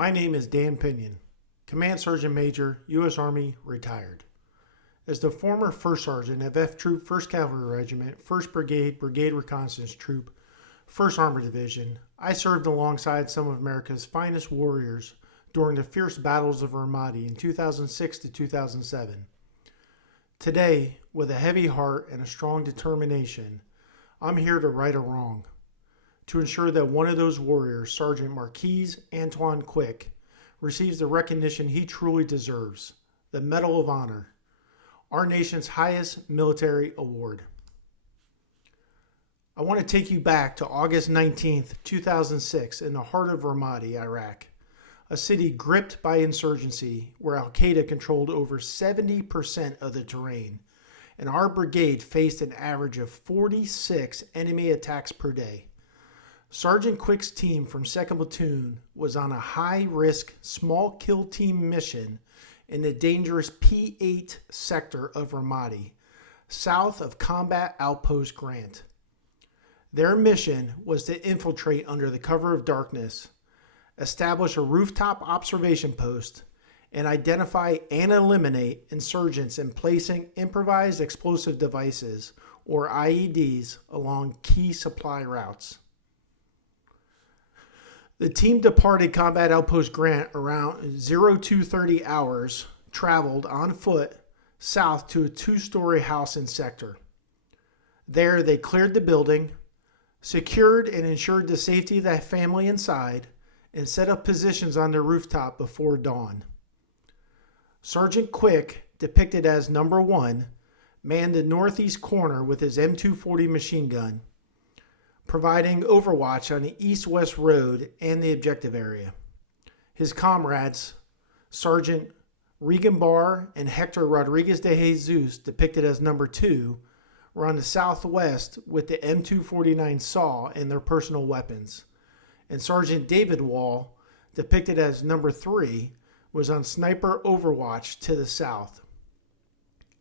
My name is Dan Pinion, Command Sergeant Major, U.S. Army, retired. As the former First Sergeant of F Troop, 1st Cavalry Regiment, 1st Brigade, Brigade Reconnaissance Troop, 1st Armored Division, I served alongside some of America's finest warriors during the fierce battles of Ramadi in 2006 to 2007. Today, with a heavy heart and a strong determination, I'm here to right a wrong, to ensure that one of those warriors, Sergeant Marquees Antwon Quick, receives the recognition he truly deserves, the Medal of Honor, our nation's highest military award. I want to take you back to August 19th, 2006 in the heart of Ramadi, Iraq, a city gripped by insurgency where Al-Qaeda controlled over 70% of the terrain, and our brigade faced an average of 46 enemy attacks per day. Sergeant Quick's team from 2nd Platoon was on a high-risk, small-kill team mission in the dangerous P8 sector of Ramadi, south of Combat Outpost Grant. Their mission was to infiltrate under the cover of darkness, establish a rooftop observation post, and identify and eliminate insurgents in placing improvised explosive devices, or IEDs, along key supply routes. The team departed Combat Outpost Grant around 0230 hours, traveled on foot south to a 2-story house in sector. There, they cleared the building, secured and ensured the safety of that family inside, and set up positions on the rooftop before dawn. Sergeant Quick, depicted as number 1, manned the northeast corner with his M240 machine gun, providing overwatch on the east-west road and the objective area. His comrades, Sergeant Regan Barr and Hector Rodriguez de Jesus, depicted as number 2, were on the southwest with the M249 SAW and their personal weapons, and Sergeant David Wall, depicted as number 3, was on sniper overwatch to the south.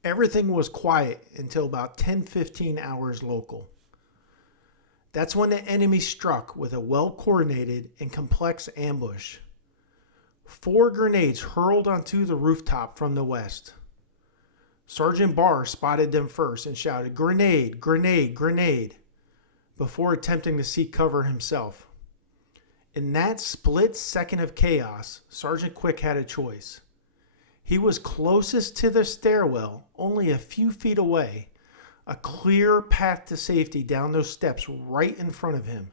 Everything was quiet until about 10-15 hours local. That's when the enemy struck with a well-coordinated and complex ambush. 4 grenades hurled onto the rooftop from the west. Sergeant Barr spotted them first and shouted, "Grenade, grenade, grenade," before attempting to seek cover himself. In that split second of chaos, Sergeant Quick had a choice. He was closest to the stairwell, only a few feet away, a clear path to safety down those steps right in front of him.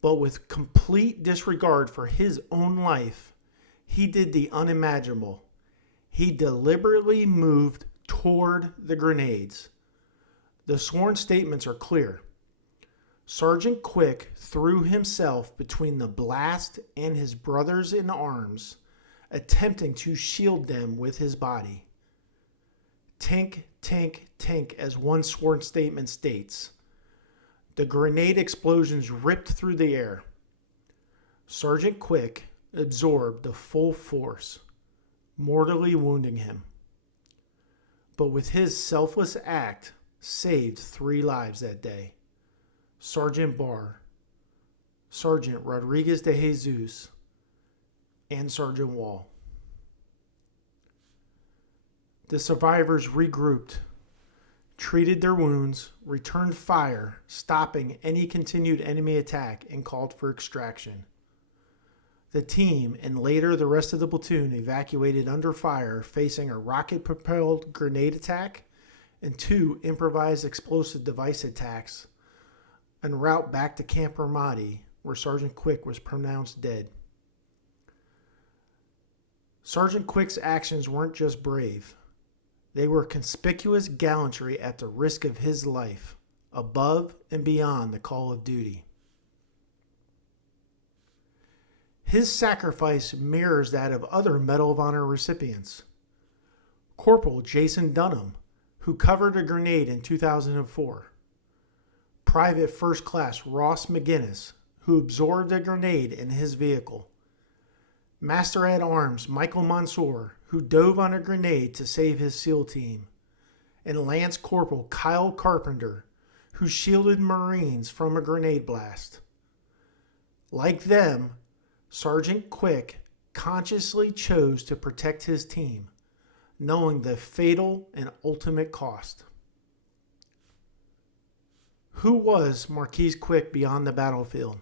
But with complete disregard for his own life, he did the unimaginable. He deliberately moved toward the grenades. The sworn statements are clear. Sergeant Quick threw himself between the blast and his brothers in arms, attempting to shield them with his body. Tink, tink, tink, as one sworn statement states. The grenade explosions ripped through the air. Sergeant Quick absorbed the full force, mortally wounding him. But with his selfless act, saved 3 lives that day. Sergeant Barr, Sergeant Rodriguez de Jesus, and Sergeant Wall. The survivors regrouped, treated their wounds, returned fire, stopping any continued enemy attack, and called for extraction. The team, and later the rest of the platoon, evacuated under fire, facing a rocket-propelled grenade attack and 2 improvised explosive device attacks en route back to Camp Ramadi, where Sergeant Quick was pronounced dead. Sergeant Quick's actions weren't just brave. They were conspicuous gallantry at the risk of his life, above and beyond the call of duty. His sacrifice mirrors that of other Medal of Honor recipients. Corporal Jason Dunham, who covered a grenade in 2004. Private First Class Ross McGinnis, who absorbed a grenade in his vehicle. Master at Arms Michael Mansour, who dove on a grenade to save his SEAL team. And Lance Corporal Kyle Carpenter, who shielded Marines from a grenade blast. Like them, Sergeant Quick consciously chose to protect his team, knowing the fatal and ultimate cost. Who was Marquees Quick beyond the battlefield?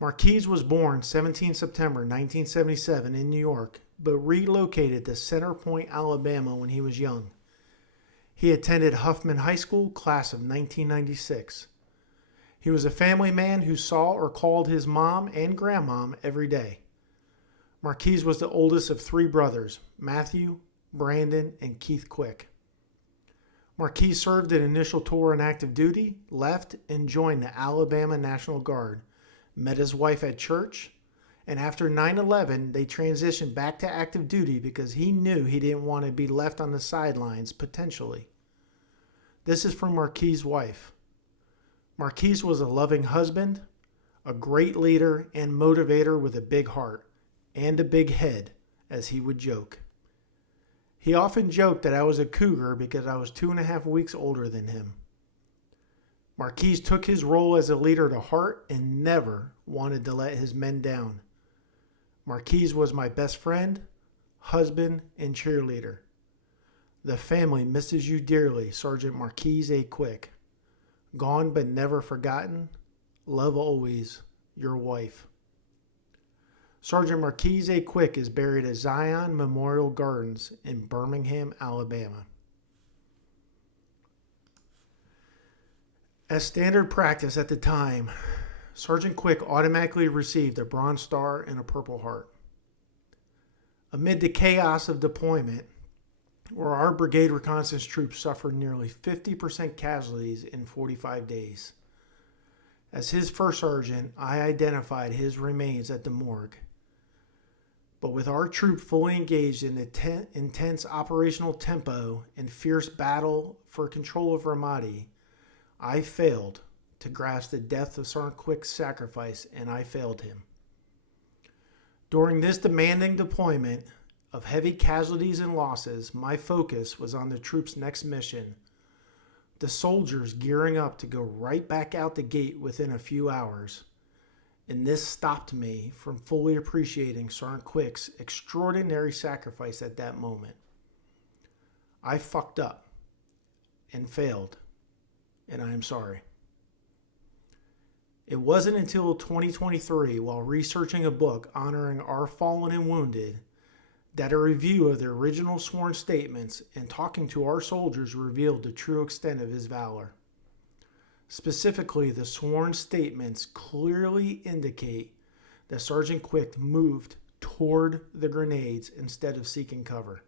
Marquees was born 17 September 1977 in New York, but relocated to Center Point, Alabama when he was young. He attended Huffman High School, class of 1996. He was a family man who saw or called his mom and grandmom every day. Marquees was the oldest of three brothers, Matthew, Brandon, and Keith Quick. Marquees served an initial tour on active duty, left, and joined the Alabama National Guard, met his wife at church, and after 9/11, they transitioned back to active duty because he knew he didn't want to be left on the sidelines potentially. This is from Marquees' wife. Marquees was a loving husband, a great leader and motivator with a big heart and a big head, as he would joke. He often joked that I was a cougar because I was 2.5 weeks older than him. Marquees took his role as a leader to heart and never wanted to let his men down. Marquees was my best friend, husband, and cheerleader. The family misses you dearly, Sergeant Marquees A. Quick. Gone but never forgotten. Love always, your wife. Sergeant Marquees A. Quick is buried at Zion Memorial Gardens in Birmingham, Alabama. As standard practice at the time, Sergeant Quick automatically received a Bronze Star and a Purple Heart. Amid the chaos of deployment, where our Brigade Reconnaissance Troop suffered nearly 50% casualties in 45 days. As his first sergeant, I identified his remains at the morgue. But with our troop fully engaged in intense operational tempo and fierce battle for control of Ramadi, I failed to grasp the depth of Sergeant Quick's sacrifice, and I failed him. During this demanding deployment of heavy casualties and losses, my focus was on the troop's next mission, the soldiers gearing up to go right back out the gate within a few hours. And this stopped me from fully appreciating Sergeant Quick's extraordinary sacrifice at that moment. I fucked up and failed, and I am sorry. It wasn't until 2023, while researching a book honoring our fallen and wounded, that a review of the original sworn statements and talking to our soldiers revealed the true extent of his valor. Specifically, the sworn statements clearly indicate that Sergeant Quick moved toward the grenades instead of seeking cover.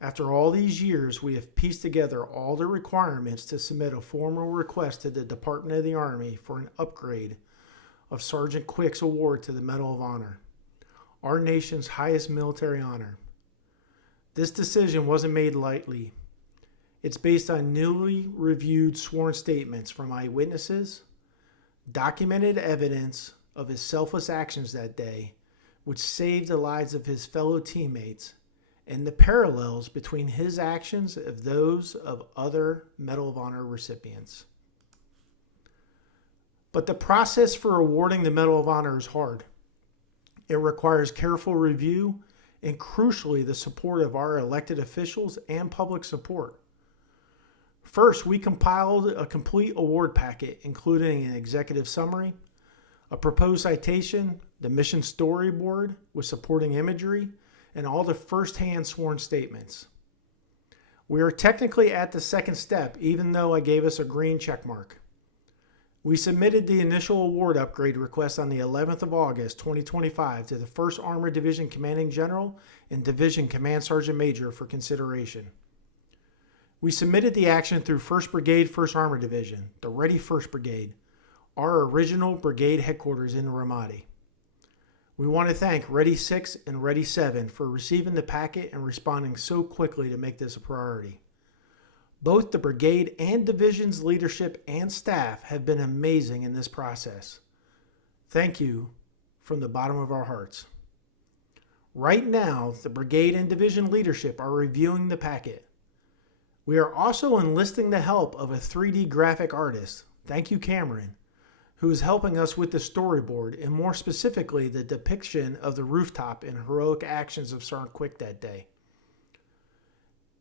After all these years, we have pieced together all the requirements to submit a formal request to the Department of the Army for an upgrade of Sergeant Quick's award to the Medal of Honor, our nation's highest military honor. This decision wasn't made lightly. It's based on newly reviewed sworn statements from eyewitnesses, documented evidence of his selfless actions that day, which saved the lives of his fellow teammates, and the parallels between his actions of those of other Medal of Honor recipients. But the process for awarding the Medal of Honor is hard. It requires careful review and, crucially, the support of our elected officials and public support. First, we compiled a complete award packet, including an executive summary, a proposed citation, the mission storyboard with supporting imagery, and all the first-hand sworn statements. We are technically at the second step, even though I gave us a green check mark. We submitted the initial award upgrade request on the 11th of August, 2025 to the 1st Armored Division Commanding General and Division Command Sergeant Major for consideration. We submitted the action through 1st Brigade, 1st Armored Division, the Ready 1st Brigade, our original brigade headquarters in Ramadi. We want to thank Ready 6 and Ready 7 for receiving the packet and responding so quickly to make this a priority. Both the brigade and division's leadership and staff have been amazing in this process. Thank you from the bottom of our hearts. Right now, the brigade and division leadership are reviewing the packet. We are also enlisting the help of a 3D graphic artist, thank you Cameron, who is helping us with the storyboard, and more specifically, the depiction of the rooftop and heroic actions of Sergeant Quick that day.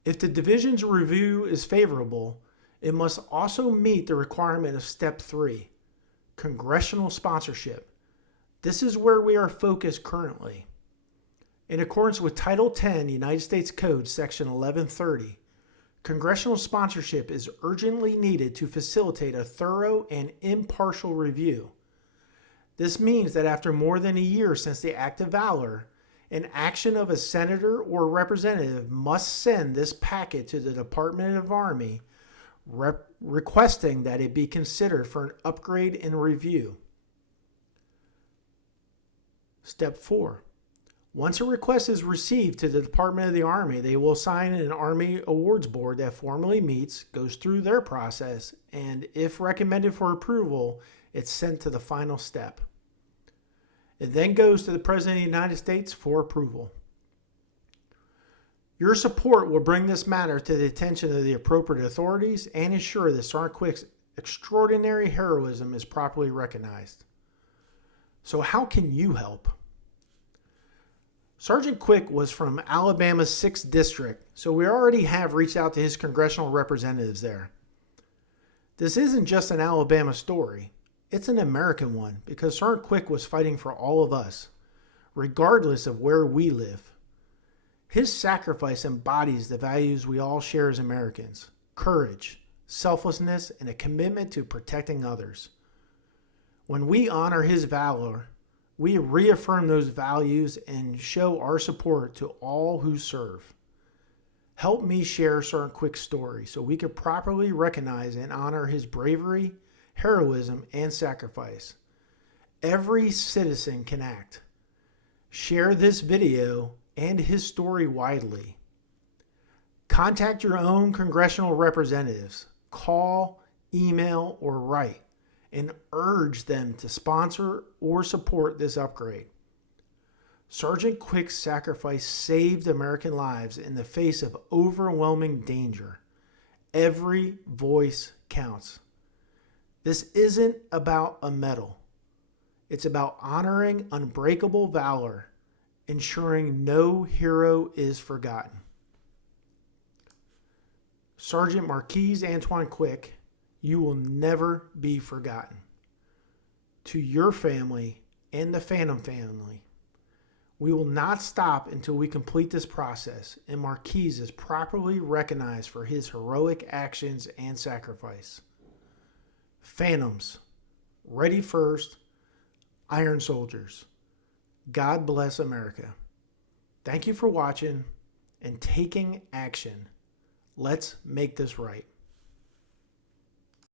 If the division's review is favorable, it must also meet the requirement of Step 3, congressional sponsorship. This is where we are focused currently. In accordance with Title 10, United States Code, Section 1130, congressional sponsorship is urgently needed to facilitate a thorough and impartial review. This means that after more than a year since the act of valor, an action of a senator or representative must send this packet to the Department of Army requesting that it be considered for an upgrade and review. Step 4. Once a request is received to the Department of the Army, they will assign an Army Awards Board that formally meets, goes through their process, and if recommended for approval, it's sent to the final step. It then goes to the President of the United States for approval. Your support will bring this matter to the attention of the appropriate authorities and ensure that Sergeant Quick's extraordinary heroism is properly recognized. So how can you help? Sergeant Quick was from Alabama's 6th District, so we already have reached out to his congressional representatives there. This isn't just an Alabama story. It's an American one because Sergeant Quick was fighting for all of us, regardless of where we live. His sacrifice embodies the values we all share as Americans: courage, selflessness, and a commitment to protecting others. When we honor his valor, we reaffirm those values and show our support to all who serve. Help me share Sergeant Quick's story so we can properly recognize and honor his bravery, heroism, and sacrifice. Every citizen can act. Share this video and his story widely. Contact your own congressional representatives. Call, email, or write, and urge them to sponsor or support this upgrade. Sergeant Quick's sacrifice saved American lives in the face of overwhelming danger. Every voice counts. This isn't about a medal. It's about honoring unbreakable valor, ensuring no hero is forgotten. Sergeant Marquees Antwon Quick, you will never be forgotten. To your family and the Phantom family, we will not stop until we complete this process and Marquees is properly recognized for his heroic actions and sacrifice. Phantoms, ready first, Iron Soldiers. God bless America. Thank you for watching and taking action. Let's make this right.